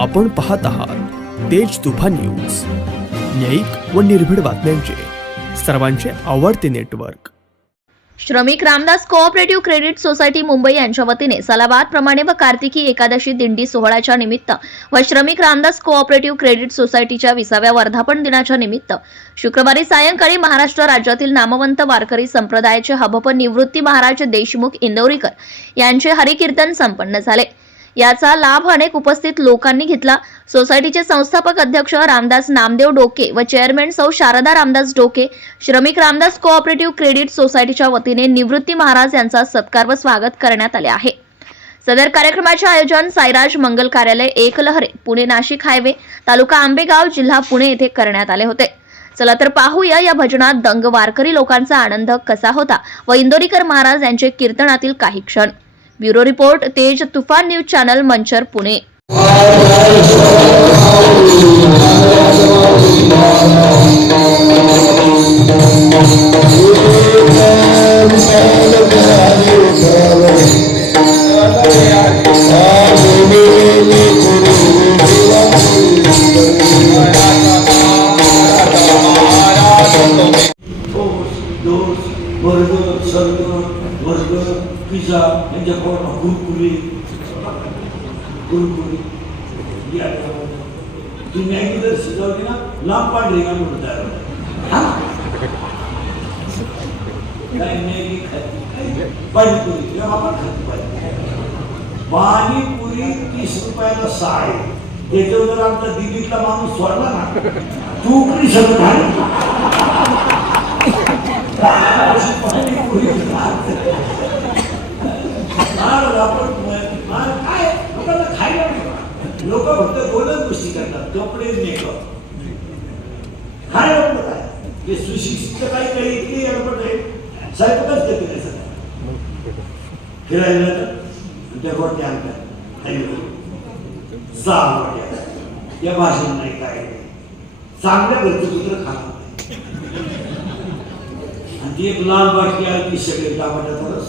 आपण पाहत आहात तेज तुफा न्यूज. न्यायिक व निर्भीड बातम्यांचे. सर्वांचे आवडते network. Shramik Ramdas cooperative credit society Mumbai यांच्या वतीने सलाबाद प्रमाणे व कार्तिकी एकादशी दिंडी सोहळ्याच्या निमित्त व श्रमिक रामदास कोऑपरेटिव्ह क्रेडिट सोसायटीच्या विसाव्या वर्धापन दिनाच्या निमित्त शुक्रवारी सायंकाळी महाराष्ट्र राज्यातील नामवंत वारकरी संप्रदायाचे हबप निवृत्ती महाराज देशमुख इंदौरीकर यांचे हरिकीर्तन संपन्न झाले. याचा लाभ अनेक उपस्थित लोकांनी घेतला. सोसायटीचे संस्थापक अध्यक्ष रामदास नामदेव डोके व चेअरमॅन सौ शारदा रामदास डोके श्रमिक रामदास कोऑपरेटिव्ह क्रेडिट सोसायटीच्या वतीने निवृत्ती महाराज यांचा सत्कार व स्वागत करण्यात आले आहे. सदर कार्यक्रमाचे आयोजन साईराज मंगल कार्यालय एकलहरे पुणे नाशिक हायवे तालुका आंबेगाव जिल्हा पुणे येथे करण्यात आले होते. चला तर पाहूया या भजनात दंग वारकरी लोकांचा आनंद कसा होता व इंदोरीकर महाराज यांचे कीर्तनातील काही क्षण. Bureau report Tej Tufan news channel Manchar Pune. Pizza यांच्याकडून कुरकुरी कुरकुरी या ती मॅगी जर शिजवली ना लांब पांढरी का म्हणून तयार होते. काय मॅगी खायची पाणीपुरी आपण खातो पाणीपुरी पाणीपुरी तीस रुपयाला साय आहे त्याच्यावर जर आमचा दिल्लीतला माणूस सोडला ना तू कधी आपण काय? लोकांना खायला लोक फक्त दोनच गोष्टी करतात. कपडे मेकअप काय आपलं काय? ते सुशिक्षित काही काही इतके एअरपोर्ट आहे स्वयंपाकच करते काय सर फिरायला त्या गोट्या आणतात. सहा गोट्या. त्या भाषण नाही काय नाही. चांगल्या घरचं पुत्र खात आणि ती एक लाल बाटली आली ती सगळे टमाट्याचा रस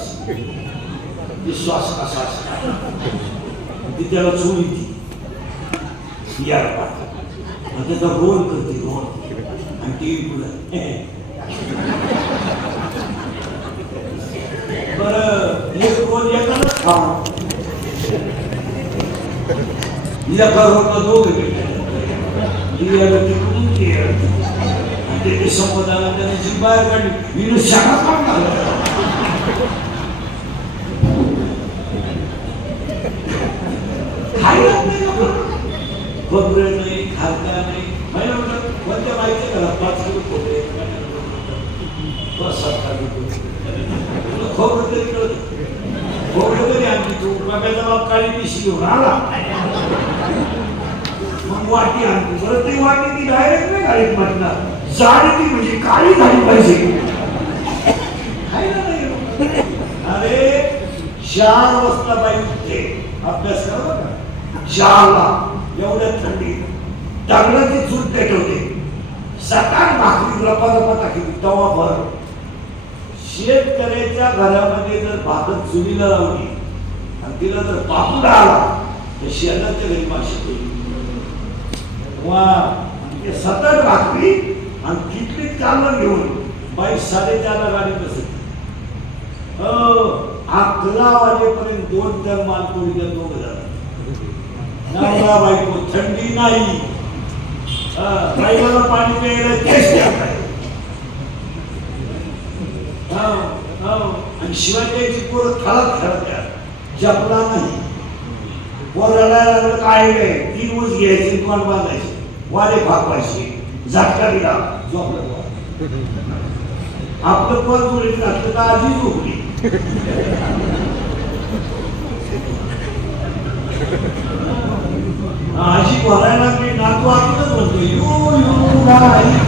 ते श्वास कसा असतो ती त्याला चोळी ती आणि त्याचा रोल करते रोल आणि टी व्ही पुढे बरं एक रोल येतानाच खावा दोघे भेटले या आणि ते संपदाला त्याने जी बाहेर काढली विनू शाखा पण झालं बस सात तुला खोबरं तरी कळत? खोबरं तरी आणली तू. बाप काळी पिशी घेऊन आला. मग वाटी आणली बरं ती वाटी ती डायरेक्ट नाही घालीत म्हटलं. जाडी ती म्हणजे काळी झाली पाहिजे. अरे चार वाजता बाई उठते अभ्यास करा का. चारला एवढ्या थंडी टांगणाची चूट पेटवते. सकाळ भाकरी लपा लपा टाकली तवा भर शेतकऱ्याच्या घरामध्ये जर भाकर चुलीला लावली आणि तिला जर पापुडा आला तर शेताच्या घरी माशी ते सतत भाकरी आणि किटली चाललं घेऊन बाई साडेचारला गाडी बसत हो, अकरा वाजेपर्यंत दोन तर मालपोळीच्या दोघ जण नवरा बायको थंडी नाही. अं, पाणी प्यायला आणि शिवाय त्याची पोरं खेळत खेळतात जपला नाही. वर रडायला लागलं काय तीन ऊस घ्यायचे तोंड बांधायचे. वारे फाकवायचे. झाटका दिला. झोपलं बुवा. आपलं पण जोडीत घातलं तर आधी झोपली. आजी भरायला मी नातू आतच म्हणतो यू यू बाई,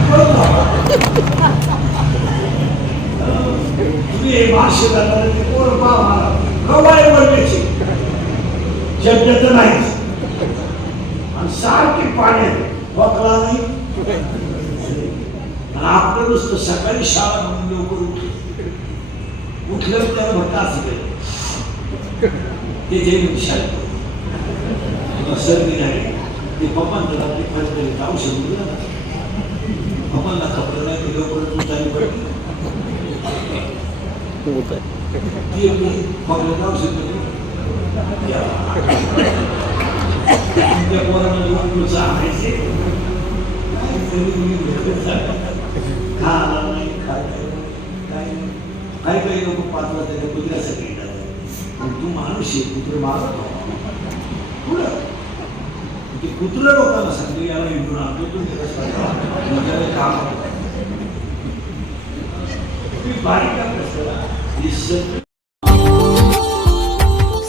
तर नाहीच आणि सारखी पाण्यात बकला नाही। आपलं नुसतं सकाळी शाळा म्हणून लवकर उठलं उठलं त्याला म्हणतं असं ते जे शाळेत सर्दी झाली ते पप्पांचं आपली खर्च करीत औषध दिलं ना पप्पांना खबर नाही ते लवकरच उचाली पडली ती पप्पांना औषध काही काही लोक पाच वाजता कुत्र्यासाठी येतात तू माणूस आहे कुत्र मारत पुढं ते कुत्र लोकांना सांगतो याला इकडून आणतो तुम्ही त्याला काम तुम्ही बारीक